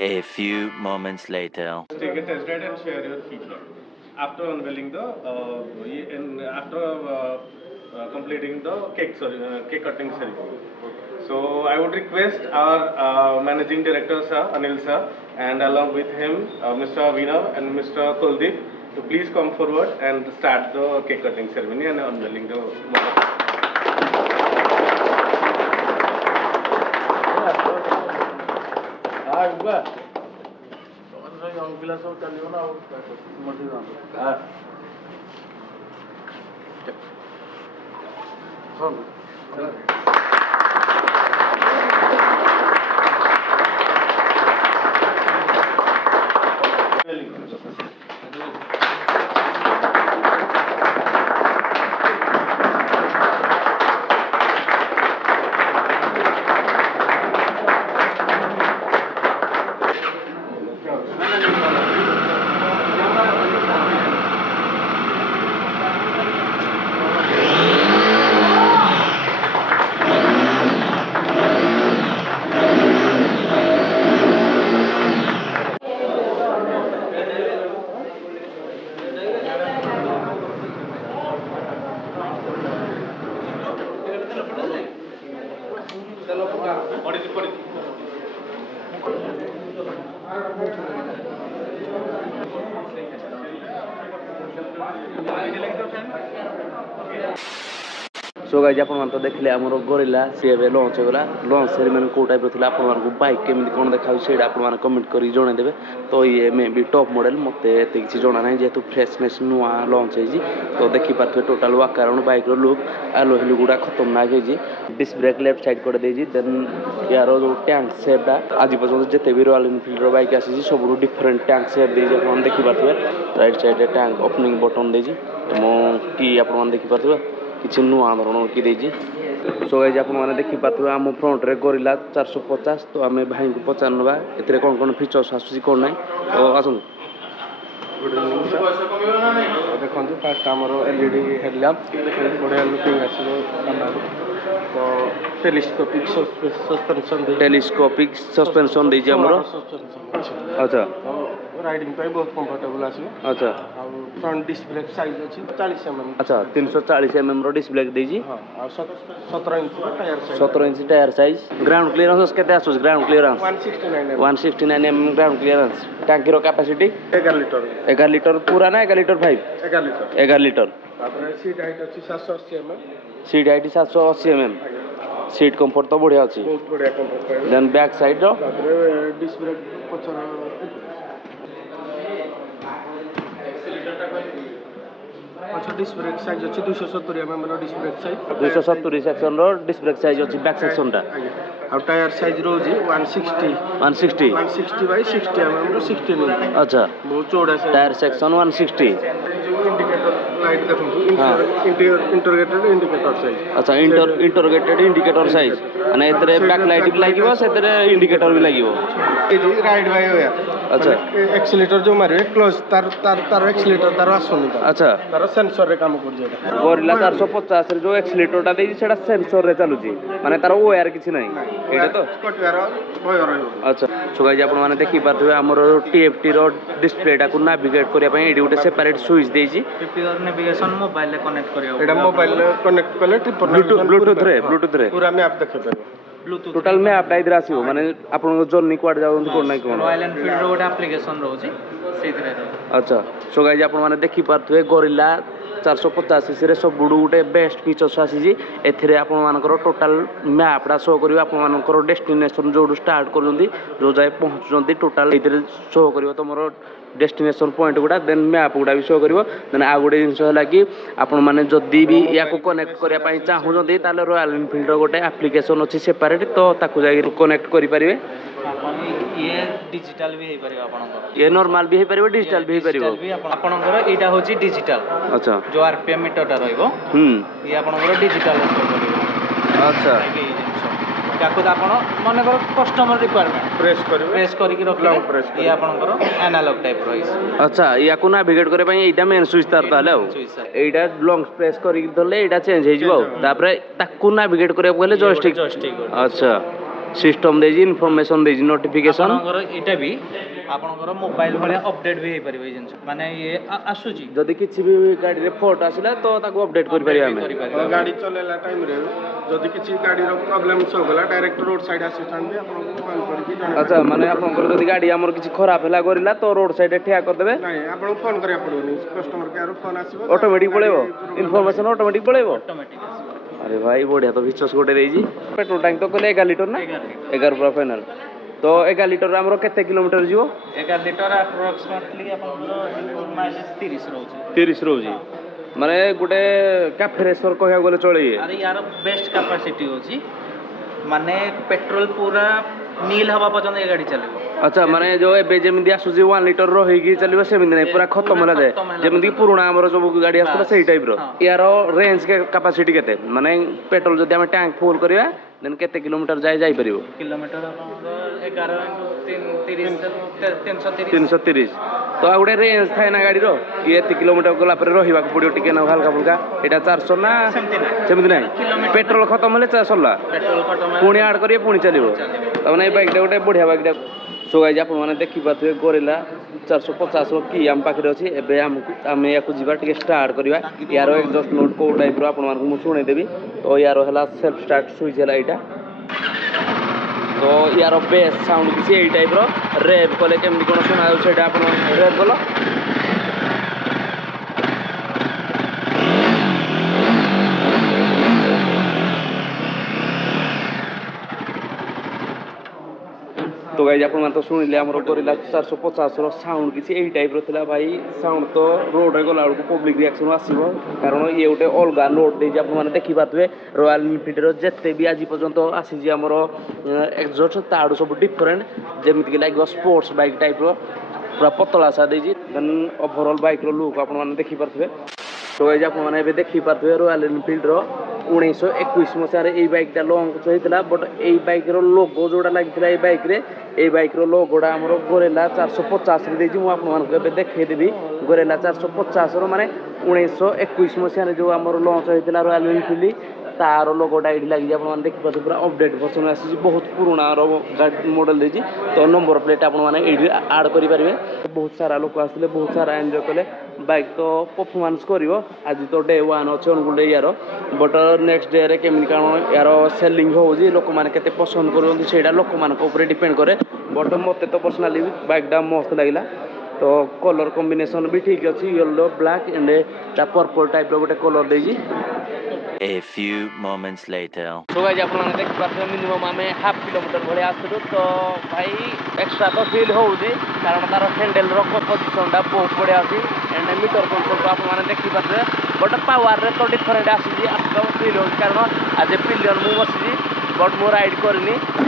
A few moments later. Take a test ride and share your feedback. After unveiling the, after completing the cake cutting ceremony. So I would request our managing director sir, Anil sir, and along with him Mr. Avinav and Mr. Kuldeep to please come forward and start the cake cutting ceremony and unveiling the so guys आप देखिले आमर gorilla सी ए lunch होगा lunch ceremony कौ type थी आपको bike केमी कौन देखा से आप कमेंट कर जनईदेवे तो ये मे भी टॉप मॉडल मत एत किसी जना ना जेहेतु फ्रेशनेस नुआ लंच हो तो देखिपे टोटाल वाक अराउंड बाइक लुक आलो हिल गुड़ा खतरनाक हो डिस्क ब्रेक लेफ्ट साइड कर देजी देन यार जो टैंक सेपटा आज पर्यटन जिते भी रॉयल एनफिल्ड बाइक आसी सब डिफरेंट टैंक सेप देजी आप देखिपे right side tank opening button देजी की आप देखिपे किसी नुआ धरण की देजी सो गाइज आप देखिपे आम फ्रंट रे गोरिल्ला 450 तो आम भाई को पचार ना ए कौन कौन फीचर्स आसूसी कौन ना तो आसतु देखो फास्ट आमर एलईडी हेडलैम्प देखते बढ़िया लुकिंग आसो तो टेलीस्कोपिक सस्पेंशन देजी हमरो अच्छा राइडिंग पे बहुत कंफर्टेबल आसो अच्छा फ्रंट डिस्क ब्रेक साइज अच्छी 40 mm अच्छा 340 mm रो डिस्क ब्रेक देजी हां और 17 inch tyre size 17 inch tyre size ground clearance केते आसो ground clearance 169 mm ground clearance टैंकी रो कैपेसिटी 11 लीटर पूरा ना 11 लीटर 5 11 लीटर तापर सीट हाइट अच्छी 780 mm seat height 780 mm seat comfort तो बढ़िया अच्छी बहुत बढ़िया कंफर्ट देन बैक साइड रो तापर डिस्क ब्रेक पछर अच्छा डिस्क ब्रेक साइज अच्छी 270 mm रो डिस्क ब्रेक साइज 270 सेक्शन रो डिस्क ब्रेक साइज अच्छी बैक सेक्शन टा और टायर साइज रोजी 160 बाय 60 mm रो 16 इंच अच्छा बहुत चौड़ा टायर सेक्शन 160 इंडिकेटर लाइट देखंतु इंटरगेटेड इंडिकेटर साइज अच्छा इंटरगेटेड इंडिकेटर साइज माने एतरे बैक लाइट भी लागिवो सेतरे इंडिकेटर भी लागिवो ए राइड बाय होया अच्छा एक्सीलेटर जो मारे क्लोज तार एक्सीलेटर तार आसुनी अच्छा तार सेंसर रे काम कर जेटा गोरिल्ला 450 रे जो एक्सीलेटर टा देजी सेटा सेंसर रे चलुची माने तार ओआर किछि नै एटा तो कटवार भय रहइबो अच्छा सो गाइस आपण माने देखि पाथबे हमर टीएफटी रो डिस्प्ले टा को नेविगेट करिया पई एडी उटे सेपरेट स्विच देजी टीएफटी रो नेविगेशन मोबाइल ले कनेक्ट करियो एटा मोबाइल ले कनेक्ट कले ब्लूटूथ रे पूरा मैप देखे परबो ब्लूटूथ टोटल मैप टा इधर आसीबो माने आपण जर्नी क्वाड जाउन कोन नै कोन रॉयल एनफील्ड रो गोटे एप्लीकेशन रहउची सेइतरे अच्छा सो गाइस आपण माने देखि पाथबे गोरिल्ला 450 सीसी रे सब बुडू गोटे बेस्ट फीचर्स आसी एथिरे आपण मानकर टोटल मैप टा शो करियो आपण मानकर डेस्टिनेशन जोडू स्टार्ट करजंदी जो जाय पहुंचजंदी टोटल इधर शो करियो तमरो डेस्टिनेशन पॉइंट गुडा देन मैप गुडा भी शो करियो देन आ गुडे जिंस हला कि आपण माने जदी भी या को कनेक्ट करिया पई चाहू जंदी ताले रॉयल एनफील्ड रो गोटे एप्लीकेशन अछि सेपरेट तो ताकू जाय कनेक्ट करि परिबे ये डिजिटल भी हे परिबा आपनकर ये नॉर्मल भी हे परिबे डिजिटल भी हे परिबो आपनकर एटा होची डिजिटल अच्छा जो आरपीएम मीटर टा रहइबो ये आपनकर डिजिटल शो करियो अच्छा ताकू आपण माने कर कस्टमर रिक्वायरमेंट प्रेस करिक रखले ये आपनकर एनालॉग टाइप रहिस अच्छा या को नेविगेट करे पई एटा मेन स्विच तार ताले एटा लॉन्ग प्रेस करिक धरले एटा चेंज हे जिवो तापरे ताकू नेविगेट करे पले जॉयस्टिक जॉयस्टिक अच्छा ସିଷ୍ଟମ୍ ଦେଇଛି ଇନଫର୍ମେସନ୍ ଦେଇଛି ନୋଟିଫିକେସନ୍। ଆପଣଙ୍କର ଏଇଟା ବି ଆପଣଙ୍କର ମୋବାଇଲ ଭଳିଆ ଅପଡେଟ୍ ବି ହେଇପାରିବ ଏଇ ଜିନିଷ ମାନେ ଇଏ ଆସୁଛି ଯଦି କିଛି ବି ଗାଡ଼ିରେ ଫଲ୍ଟ ଆସିଲା ତ ତାକୁ ଅପଡେଟ୍ କରିପାରିବା ଆମେ। ଗାଡ଼ି ଚଲେଇଲା ଟାଇମ୍ରେ ଯଦି କିଛି ଗାଡ଼ିର ପ୍ରୋବ୍ଲେମ୍ ସୋ କଲା ଡାଇରେକ୍ଟ ରୋଡ୍ ସାଇଡ୍ ଆସିଷ୍ଟାଣ୍ଟ ବି ଆପଣଙ୍କୁ କଲ୍ କରିକି ଜଣେଇବେ। ଆଚ୍ଛା ମାନେ ଆପଣଙ୍କର ଯଦି ଗାଡ଼ି ଆମର କିଛି ଖରାପ ହେଲା କରିଲା ତ ରୋଡ୍ ସାଇଡ଼୍ରେ ଠିଆ କରିଦେବେ, ନାଇଁ ଆପଣଙ୍କୁ ଫୋନ୍ କରିବାକୁ ପଡ଼ିବନି, କଷ୍ଟମର କେୟାର ଫୋନ୍ ଆସିବ, ଅଟୋମେଟିକ୍ ପଳେଇବ, ଇନଫର୍ମେସନ୍ ଅଟୋମେଟିକ୍ ପଳେଇବ। ଅଟୋମେଟିକ୍ ଆସିବ। ଆରେ ଭାଇ ବଢ଼ିଆ ତ ଫିଚର୍ସ ଗୋଟେ ଦେଇଛି। ପେଟ୍ରୋଲ ଟ୍ୟାଙ୍କ ତ କହିଲେ 11 ଲିଟର ନା 11 ପୁରା ଫାଇନାଲ୍। ତ 11 ଲିଟର ଆମର କେତେ କିଲୋମିଟର ଯିବ? 11 ଲିଟର ଆପ୍ରୋକ୍ସିମେଟଲି ଆପଣଙ୍କର ମାଇଲେଜ 30 ରହୁଛି। 30 ରହୁଛି ମାନେ ଗୋଟେ କାଫେ ରେସର କହିବାକୁ ଗଲେ ଚଳେ ଇଏ। ଆରେ ୟାର ବେଷ୍ଟ କାପାସିଟି ହେଉଛି ମାନେ ପେଟ୍ରୋଲ ପୁରା ନିଲ୍ ହେବା ପର୍ଯ୍ୟନ୍ତ ଏ ଗାଡ଼ି ଚାଲିବ। ଆଚ୍ଛା ମାନେ ଯୋଉ ଏବେ ଯେମିତି ଆସୁଛି 1 ଲିଟର ରହିକି ଚାଲିବ ସେମିତି ନାହିଁ, ପୁରା ଖତମ ହେଲା ଯାଏ ଯେମିତି ପୁରୁଣା ଆମର ସବୁ ଗାଡ଼ି ଆସୁଥିଲା ସେଇ ଟାଇପ୍ର। ୟାର ରେଞ୍ଜ କାପାସିଟି କେତେ ମାନେ ପେଟ୍ରୋଲ ଯଦି ଆମେ ଟ୍ୟାଙ୍କ ଫୁଲ୍ କରିବା ଦେନ୍ କେତେ କିଲୋମିଟର ଯାଏ ଯାଇପାରିବ? କିଲୋମିଟର ଆପଣଙ୍କର 11 × 330। ତ ଆଉ ଗୋଟେ ରେଞ୍ଜ ଥାଏ ନା ଗାଡ଼ିର କି ଏତେ କିଲୋମିଟର ଗଲା ପରେ ରହିବାକୁ ପଡ଼ିବ ଟିକେ ନା ହାଲକା ଫୁଲକା, ଏଇଟା 400 ନା ସେମିତି ନାହିଁ? ପେଟ୍ରୋଲ ଖତମ ହେଲେ ସରିଲା, ପେଟ୍ରୋଲ ଖତମ ପୁଣି ଆଡ଼୍ କରିବେ ପୁଣି ଚାଲିବ। ତାମାନେ ଏଇ ବାଇକ୍ଟା ଗୋଟେ ବଢ଼ିଆ ବାଇକ୍ଟା। ସୋ ଗାଇଜ୍ ଆପଣମାନେ ଦେଖିପାରୁଥିବେ ଗୋରିଲା 450 କି ଆମ ପାଖରେ ଅଛି। ଏବେ ଆମେ ୟାକୁ ଯିବା ଟିକେ ଷ୍ଟାର୍ଟ କରିବା। ୟାର ଏକ୍ଜଷ୍ଟ ନୋଟ୍ କେଉଁ ଟାଇପ୍ର ଆପଣମାନଙ୍କୁ ମୁଁ ଶୁଣେଇଦେବି। ତ ୟାର ହେଲା ସେଲ୍ଫ ଷ୍ଟାର୍ଟ ସୁଇଚ୍ ହେଲା ଏଇଟା। ତ ୟାର ବେସ୍ ସାଉଣ୍ଡ କିଛି ଏଇ ଟାଇପ୍ର। ରେଭ୍ କଲେ କେମିତି କ'ଣ ଶୁଣାଯାଉଛି ସେଇଟା ଆପଣ ରେଭ୍ କଲ। তো ଗାଇଜ୍ ଆପଣମାନେ ତ ଶୁଣିଲେ ଆମର ଗୋରିଲା 450ର ସାଉଣ୍ଡ କିଛି ଏଇ ଟାଇପ୍ର ଥିଲା। ଭାଇ ସାଉଣ୍ଡ ତ ରୋଡ଼ରେ ଗଲାବେଳକୁ ପବ୍ଲିକ୍ ରିଆକ୍ସନ୍ ଆସିବ, କାରଣ ଇଏ ଗୋଟେ ଅଲଗା ନୋଟ୍ ଦେଇଛି। ଆପଣମାନେ ଦେଖିପାରୁଥିବେ ରୟାଲ୍ ଏନଫିଲ୍ଡର ଯେତେ ବି ଆଜି ପର୍ଯ୍ୟନ୍ତ ଆସିଛି ଆମର ଏକ୍ଜଷ୍ଟ ତାଠୁ ସବୁ ଡିଫରେଣ୍ଟ, ଯେମିତିକି ଲାଗିବ ସ୍ପୋର୍ଟସ୍ ବାଇକ୍ ଟାଇପ୍ର ପୁରା ପତଳା ସା ଦେଇଛି। ଦେନ୍ ଓଭରଅଲ୍ ବାଇକ୍ର ଲୁକ୍ ଆପଣମାନେ ଦେଖିପାରୁଥିବେ। ତ ଗାଇଜ୍ ଆପଣମାନେ ଏବେ ଦେଖିପାରୁଥିବେ ରୟାଲ୍ ଏନଫିଲ୍ଡର 1921 ମସିହାରେ ଏଇ ବାଇକ୍ଟା ଲଞ୍ଚ ହେଇଥିଲା। ବଟ୍ ଏଇ ବାଇକ୍ର ଲୋଗୋ ଯେଉଁଟା ଲାଗିଥିଲା ଏଇ ବାଇକ୍ରେ, ଏଇ ବାଇକ୍ର ଲୋଗୋଟା ଆମର ଗୋରିଲା 450ରେ ଦେଇଛି। ମୁଁ ଆପଣମାନଙ୍କୁ ଏବେ ଦେଖେଇଦେବି ଗୋରିଲା 450ର ମାନେ 1921 ମସିହାରେ ଯେଉଁ ଆମର ଲଞ୍ଚ ହେଇଥିଲା ରୟାଲ୍ ଏନଫିଲ୍ଡ ତାର ଲୋଗୋଟା ଏଇଠି ଲାଗିଛି। ଆପଣମାନେ ଦେଖିପାରୁଥିବେ ପୁରା ଅପଡେଟ୍ ଭର୍ସନ୍ ଆସିଛି, ବହୁତ ପୁରୁଣାର ଗାଡ଼ି ମଡ଼େଲ୍ ଦେଇଛି। ତ ନମ୍ବର ପ୍ଲେଟ୍ ଆପଣମାନେ ଏଇଠି ଆଡ଼୍ କରିପାରିବେ। ବହୁତ ସାରା ଲୋକ ଆସିଥିଲେ, ବହୁତ ସାରା ଏନ୍ଜୟ କଲେ। ବାଇକ୍ ତ ପରଫର୍ମାନ୍ସ କରିବ। ଆଜି ତ ଡେ 1 ଅଛି ଅନୁଗୁଳ ୟାର, ବଟ୍ ନେକ୍ସଟ ଡେରେ କେମିତି କ'ଣ ୟାର ସେଲିଂ ହେଉଛି, ଲୋକମାନେ କେତେ ପସନ୍ଦ କରୁଛନ୍ତି ସେଇଟା ଲୋକମାନଙ୍କ ଉପରେ ଡିପେଣ୍ଡ କରେ। ବଟ୍ ମୋତେ ତ ପର୍ସନାଲି ବାଇକ୍ଟା ମସ୍ତ ଲାଗିଲା। ତ କଲର୍ କମ୍ବିନେସନ୍ ବି ଠିକ୍ ଅଛି, ୟେଲୋ ବ୍ଲାକ୍ ଏଣ୍ଡ ତା ପର୍ପଲ୍ ଟାଇପ୍ର ଗୋଟେ କଲର୍ ଦେଇଛି। A few moments later. So guys ଆପଣମାନେ ଦେଖିପାରୁଥିବେ ମିନିମମ୍ ଆମେ ହାଫ୍ କିଲୋମିଟର ଭଳିଆ ଆସିଥିଲୁ। ତ ଭାଇ ଏକ୍ସଟ୍ରା ତ ଫିଲ୍ ହେଉଛି, କାରଣ ତାର ହ୍ୟାଣ୍ଡେଲର ପୋଜିସନ୍ଟା ବହୁତ ବଢ଼ିଆ ଅଛି। ଏଣ୍ଡ ମିଟର କଣ୍ଟ୍ରୋଲ୍ ଆପଣମାନେ ଦେଖିପାରୁଥିବେ। ବଟ୍ ପାୱାରରେ ତ ଡିଫରେଣ୍ଟ ଆସିଛି, ଫିଲ୍ ହେଉଛି କାରଣ ଆଜ ଏ ପିଲିୟନ ମୁଁ ବସିଛି, ବଟ୍ ମୁଁ ରାଇଡ୍ କରିନି। ତ